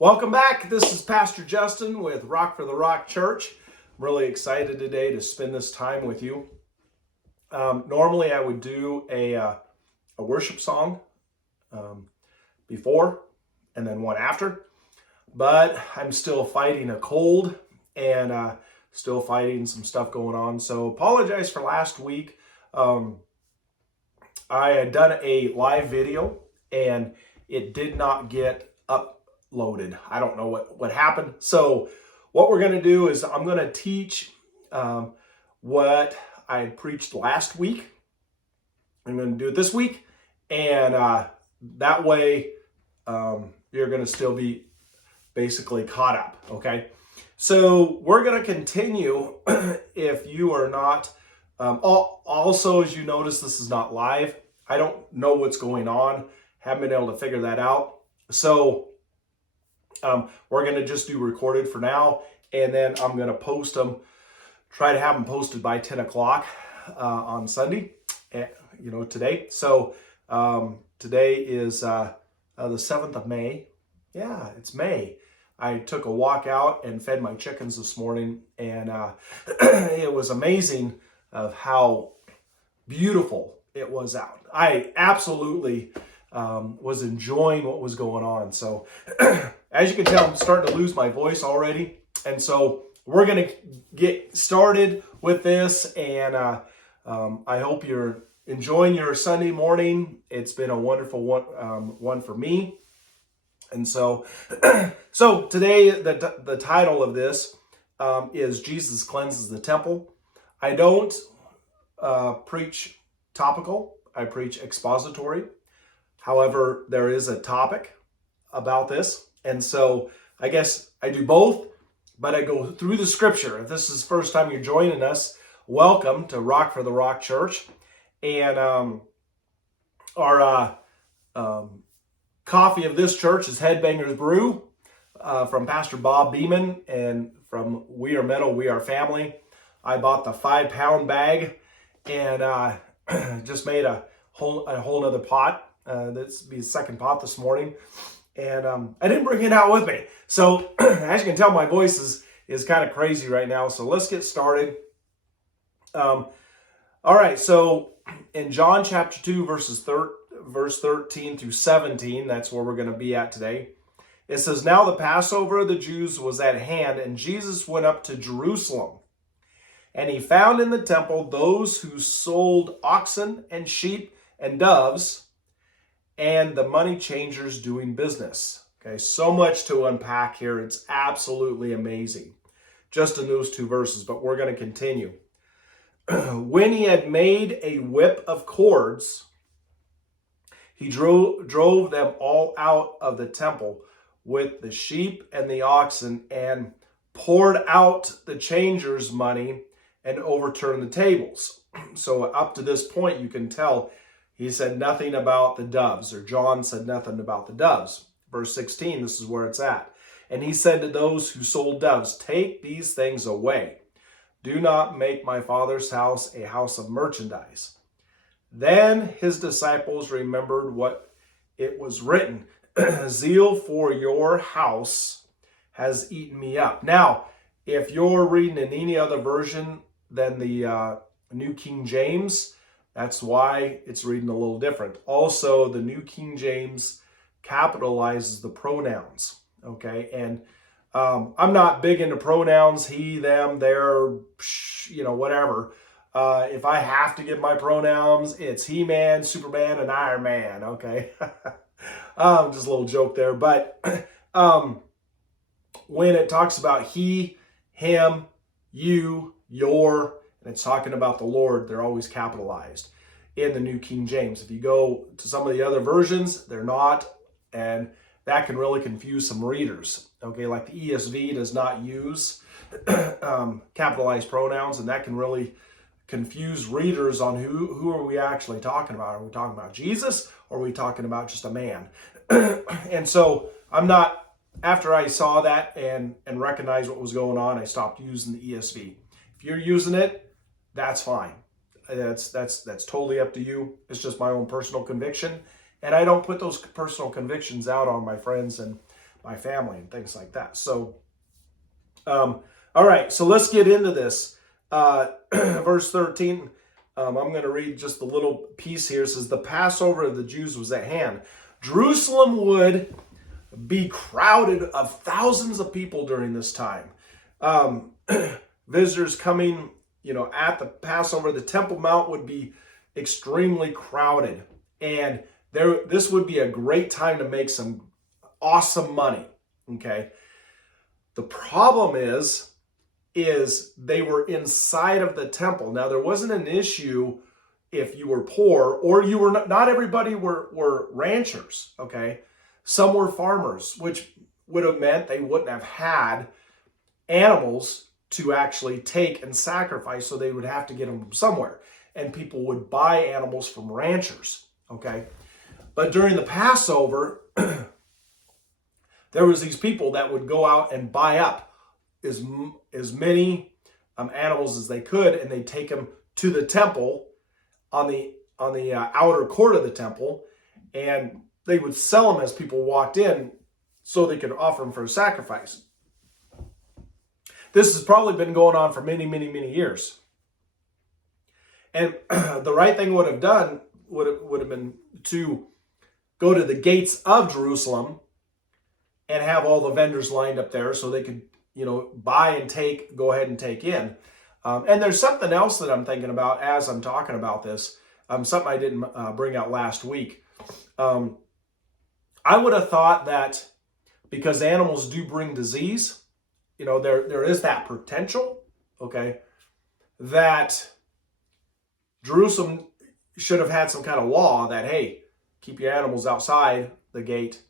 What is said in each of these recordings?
Welcome back. This is Pastor Justin with Rock for the Rock Church. I'm really excited today to spend this time with you. Normally I would do a worship song before and then one after, but I'm still fighting a cold and still fighting some stuff going on. So apologize for last week. I had done a live video and it did not get uploaded. I don't know what happened. So what we're going to do is I'm going to teach what I preached last week. I'm going to do it this week, and that way you're going to still be basically caught up. Okay, so we're going to continue. If you are not also, as you notice, this is not live. I don't know what's going on. Haven't been able to figure that out. So we're going to just do recorded for now, and then I'm going to post them, try to have them posted by 10 o'clock on Sunday, today. So today is the 7th of May. Yeah, it's May. I took a walk out and fed my chickens this morning, and it was amazing of how beautiful it was out. I absolutely was enjoying what was going on. So as you can tell, I'm starting to lose my voice already. And so we're going to get started with this. And I hope you're enjoying your Sunday morning. It's been a wonderful one for me. And so, so today, the title of this is Jesus Cleanses the Temple. I don't preach topical. I preach expository. However, there is a topic about this. And so I guess I do both, but I go through the scripture. If this is the first time you're joining us, welcome to Rock for the Rock Church. And our coffee of this church is Headbangers Brew from Pastor Bob Beeman, and from We Are Metal, We Are Family. I bought the 5-pound bag and just made a whole nother pot. This will be the second pot this morning. And I didn't bring it out with me. So as you can tell, my voice is kind of crazy right now. So let's get started. All right. So in John chapter 2, verse 13 through 17, that's where we're going to be at today. It says, "Now the Passover of the Jews was at hand, and Jesus went up to Jerusalem. And he found in the temple those who sold oxen and sheep and doves, and the money changers doing business." Okay, so much to unpack here. It's absolutely amazing just in those two verses, but we're going to continue. "When he had made a whip of cords, he drove them all out of the temple with the sheep and the oxen, and poured out the changers' money and overturned the tables." So up to this point, you can tell he said nothing about the doves, or John said nothing about the doves. Verse 16, this is where it's at. "And he said to those who sold doves, 'Take these things away. Do not make my Father's house a house of merchandise.' Then his disciples remembered what it was written, 'Zeal for your house has eaten me up.'" Now, if you're reading in any other version than the New King James, that's why it's reading a little different. Also, the New King James capitalizes the pronouns, okay? And I'm not big into pronouns, he, them, their, whatever. If I have to give my pronouns, it's He-Man, Superman, and Iron Man, okay? Just a little joke there. But when it talks about he, him, you, your, and it's talking about the Lord, they're always capitalized in the New King James. If you go to some of the other versions, they're not, and that can really confuse some readers. Okay, like the ESV does not use capitalized pronouns, and that can really confuse readers on who are we actually talking about. Are we talking about Jesus, or are we talking about just a man? And so I'm not, after I saw that and recognized what was going on, I stopped using the ESV. If you're using it, that's fine. That's totally up to you. It's just my own personal conviction, and I don't put those personal convictions out on my friends and my family and things like that. So, all right, so let's get into this. Verse 13, I'm going to read just a little piece here. It says, the Passover of the Jews was at hand. Jerusalem would be crowded of thousands of people during this time. Visitors coming, at the Passover, the Temple Mount would be extremely crowded. And this would be a great time to make some awesome money, okay? The problem is they were inside of the temple. Now, there wasn't an issue if you were poor or you were not everybody were ranchers, okay? Some were farmers, which would have meant they wouldn't have had animals to actually take and sacrifice, so they would have to get them from somewhere. And people would buy animals from ranchers, okay? But during the Passover, there was these people that would go out and buy up as many animals as they could, and they'd take them to the temple on the outer court of the temple, and they would sell them as people walked in so they could offer them for a sacrifice. This has probably been going on for many, many, many years. And the right thing would have done would have been to go to the gates of Jerusalem and have all the vendors lined up there so they could, buy and go ahead and take in. And there's something else that I'm thinking about as I'm talking about this, something I didn't bring out last week. I would have thought that because animals do bring disease, there is that potential, okay, that Jerusalem should have had some kind of law that, hey, keep your animals outside the gate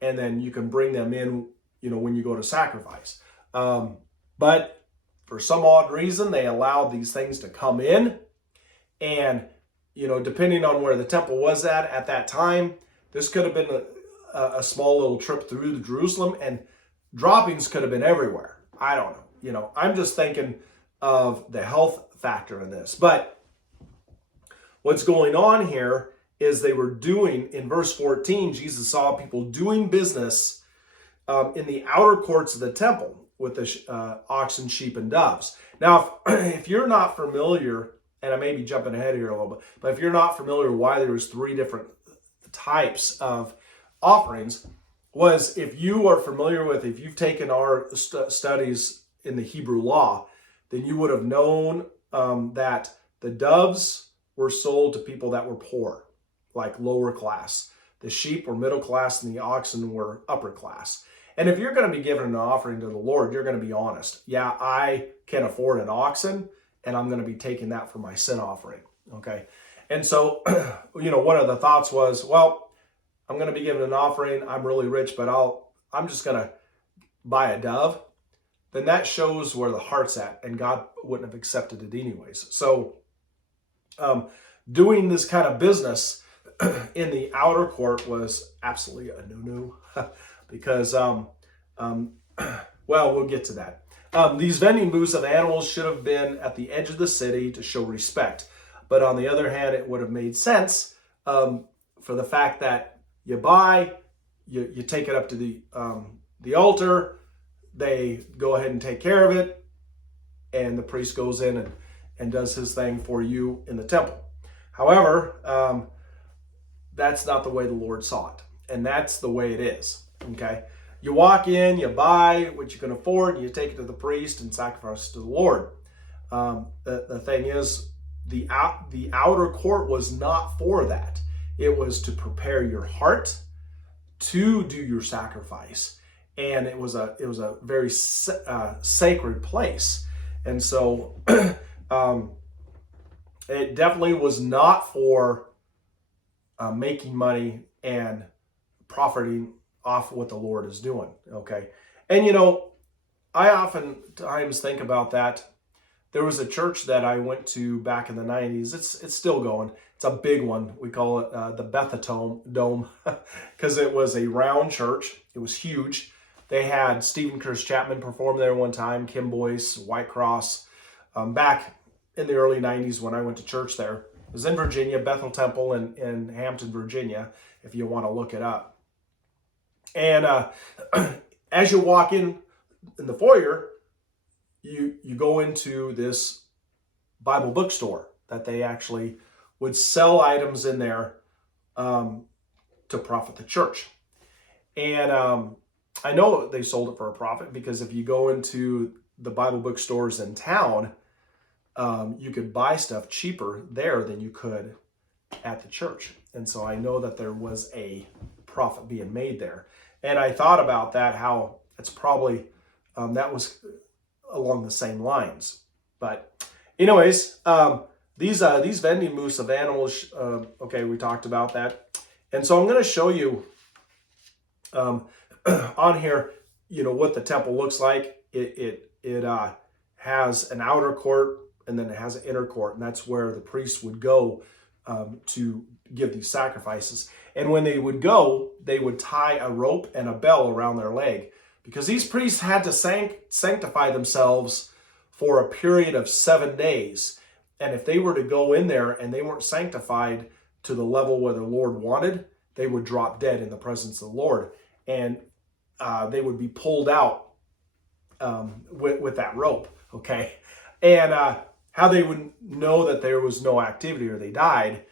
and then you can bring them in, when you go to sacrifice. But for some odd reason, they allowed these things to come in. And, depending on where the temple was at that time, this could have been a small little trip through Jerusalem, and droppings could have been everywhere. I don't know. I'm just thinking of the health factor in this. But what's going on here is they were doing, in verse 14, Jesus saw people doing business in the outer courts of the temple with the oxen, sheep, and doves. Now, if you're not familiar, and I may be jumping ahead here a little bit, but if you're not familiar why there was 3 different types of offerings, was if you are familiar with, if you've taken our studies in the Hebrew law, then you would have known that the doves were sold to people that were poor, like lower class. The sheep were middle class and the oxen were upper class. And if you're going to be giving an offering to the Lord, you're going to be honest. Yeah, I can afford an oxen, and I'm going to be taking that for my sin offering, okay? And so, one of the thoughts was, well, I'm going to be giving an offering. I'm really rich, but I'm just going to buy a dove. Then that shows where the heart's at, and God wouldn't have accepted it anyways. So doing this kind of business in the outer court was absolutely a no-no because, well, we'll get to that. These vending booths of animals should have been at the edge of the city to show respect. But on the other hand, it would have made sense for the fact that you buy, you take it up to the altar, they go ahead and take care of it, and the priest goes in and does his thing for you in the temple. However, that's not the way the Lord saw it, and that's the way it is, okay? You walk in, you buy what you can afford, and you take it to the priest and sacrifice it to the Lord. The thing is, the outer court was not for that. It was to prepare your heart to do your sacrifice, and it was a very sacred place. And so it definitely was not for making money and profiting off what the Lord is doing, okay? And I oftentimes think about that. There was a church that I went to back in the 90s. It's still going. It's a big one. We call it the Bethel-Dome because it was a round church. It was huge. They had Stephen Curtis Chapman perform there one time, Kim Boyce, White Cross, back in the early 90s when I went to church there. It was in Virginia, Bethel Temple in Hampton, Virginia, if you want to look it up. And as you walk in the foyer, you go into this Bible bookstore that they actually would sell items in there to profit the church. And I know they sold it for a profit, because if you go into the Bible bookstores in town, you could buy stuff cheaper there than you could at the church. And so I know that there was a profit being made there. And I thought about that, how it's probably, that was along the same lines. But anyways, these vending booths of animals, okay, we talked about that. And so I'm going to show you on here, what the temple looks like. It has an outer court, and then it has an inner court, and that's where the priests would go to give these sacrifices. And when they would go, they would tie a rope and a bell around their leg, because these priests had to sanctify themselves for a period of 7 days. And if they were to go in there and they weren't sanctified to the level where the Lord wanted, they would drop dead in the presence of the Lord. And they would be pulled out with that rope, okay? And how they would know that there was no activity or they died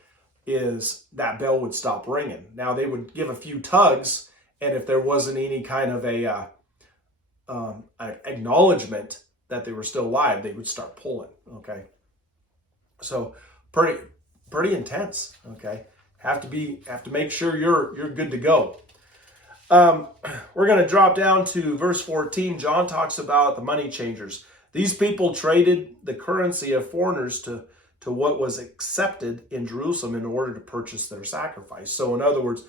is that bell would stop ringing. Now, they would give a few tugs, and if there wasn't any kind of a acknowledgement that they were still alive, they would start pulling, okay? So pretty intense, okay? Have to make sure you're good to go. We're going to drop down to verse 14. John talks about the money changers. These people traded the currency of foreigners to what was accepted in Jerusalem in order to purchase their sacrifice. So in other words,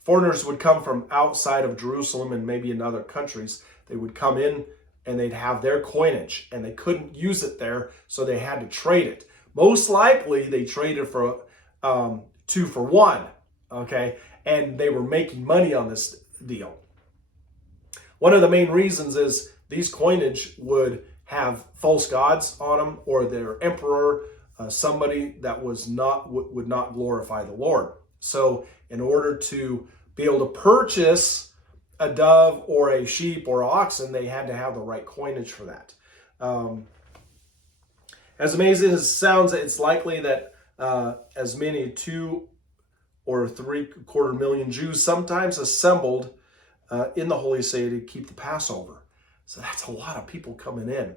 foreigners would come from outside of Jerusalem and maybe in other countries. They would come in and they'd have their coinage, and they couldn't use it there, so they had to trade it. Most likely they traded for 2 for 1, okay? And they were making money on this deal. One of the main reasons is these coinage would have false gods on them, or their emperor, somebody that would not glorify the Lord. So in order to be able to purchase a dove or a sheep or oxen, they had to have the right coinage for that. As amazing as it sounds, it's likely that as many 2 or 3/4 million Jews sometimes assembled in the Holy City to keep the Passover. So that's a lot of people coming in.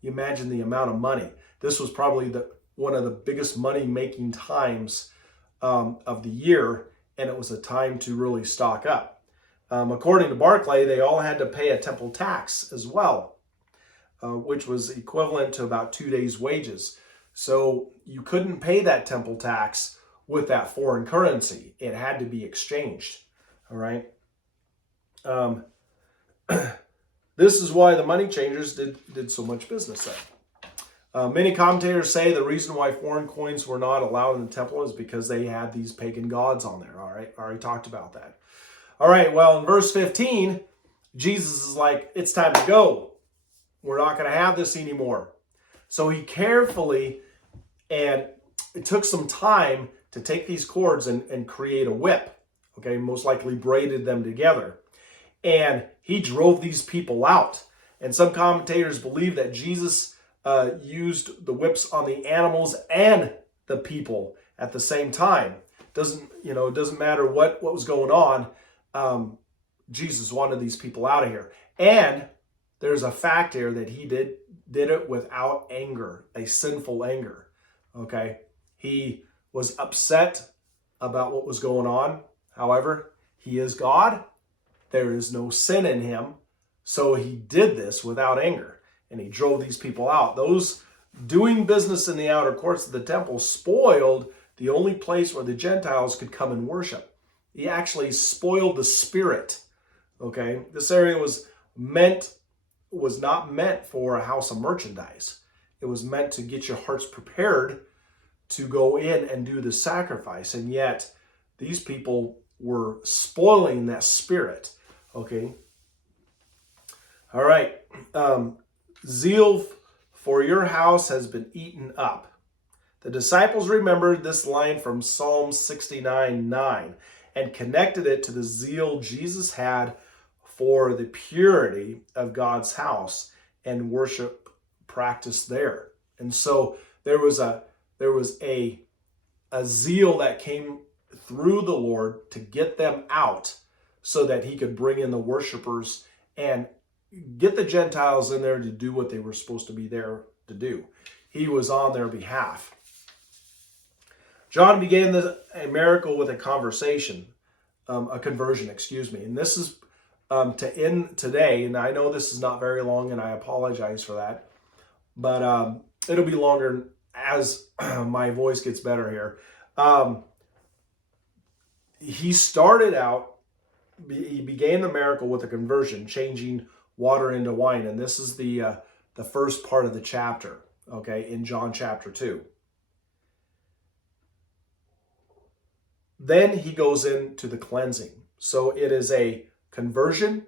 You imagine the amount of money. This was probably one of the biggest money-making times of the year, and it was a time to really stock up. According to Barclay, they all had to pay a temple tax as well, which was equivalent to about 2 days' wages. So you couldn't pay that temple tax with that foreign currency. It had to be exchanged, all right? This is why the money changers did so much business there. Many commentators say the reason why foreign coins were not allowed in the temple is because they had these pagan gods on there, all right? I already talked about that. All right, well, in verse 15, Jesus is like, it's time to go. We're not going to have this anymore. So he carefully, and it took some time to take these cords and create a whip, okay? Most likely braided them together. And he drove these people out. And some commentators believe that Jesus used the whips on the animals and the people at the same time. It doesn't matter what was going on. Jesus wanted these people out of here. And there's a fact here that he did it without anger, a sinful anger, okay? He was upset about what was going on. However, he is God. There is no sin in him. So he did this without anger, and he drove these people out. Those doing business in the outer courts of the temple spoiled the only place where the Gentiles could come and worship. He actually spoiled the spirit, okay? This area was not meant for a house of merchandise. It was meant to get your hearts prepared to go in and do the sacrifice. And yet, these people were spoiling that spirit, okay? All right. Zeal for your house has been eaten up. The disciples remembered this line from Psalm 69:9. and connected it to the zeal Jesus had for the purity of God's house and worship practice there. And so there was a zeal that came through the Lord to get them out so that he could bring in the worshipers and get the Gentiles in there to do what they were supposed to be there to do. He was on their behalf. John began a miracle with a conversion, And this is to end today. And I know this is not very long, and I apologize for that. But it'll be longer as my voice gets better here. He started out, he began the miracle with a conversion, changing water into wine. And this is the first part of the chapter, okay, in John chapter 2. Then he goes into the cleansing. So it is a conversion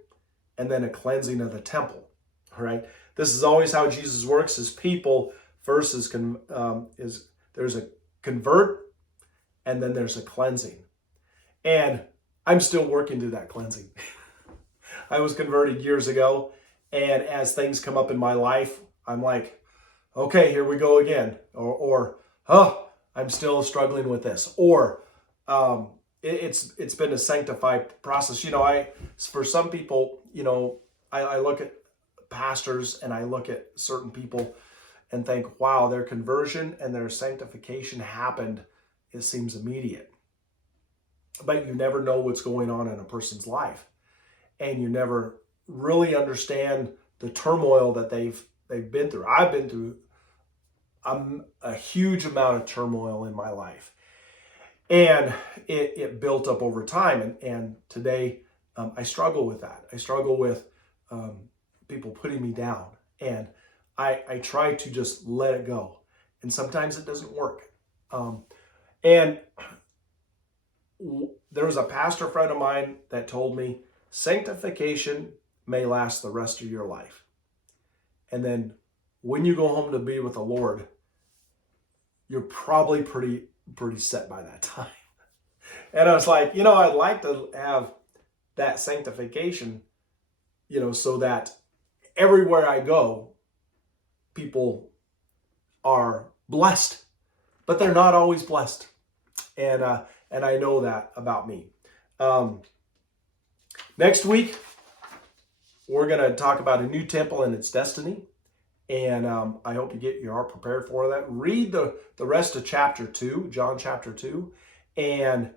and then a cleansing of the temple, all right? This is always how Jesus works. His people first there's a convert and then there's a cleansing. And I'm still working through that cleansing. I was converted years ago, and as things come up in my life, I'm like, okay, here we go again. Or I'm still struggling with this. Or it's been a sanctified process. For some people, I look at pastors and I look at certain people and think, wow, their conversion and their sanctification happened, it seems immediate. But you never know what's going on in a person's life. And you never really understand the turmoil that they've been through. I've been through a huge amount of turmoil in my life. And it built up over time. And today I struggle with that. I struggle with people putting me down. And I try to just let it go. And sometimes it doesn't work. And there was a pastor friend of mine that told me, sanctification may last the rest of your life. And then when you go home to be with the Lord, you're probably pretty set by that time. And I was like, I'd like to have that sanctification, so that everywhere I go, people are blessed, but they're not always blessed. And I know that about me. Next week, we're going to talk about a new temple and its destiny. And I hope you get your heart prepared for that. Read the rest of chapter 2, John chapter 2, and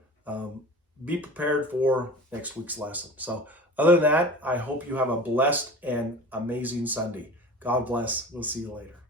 be prepared for next week's lesson. So other than that, I hope you have a blessed and amazing Sunday. God bless. We'll see you later.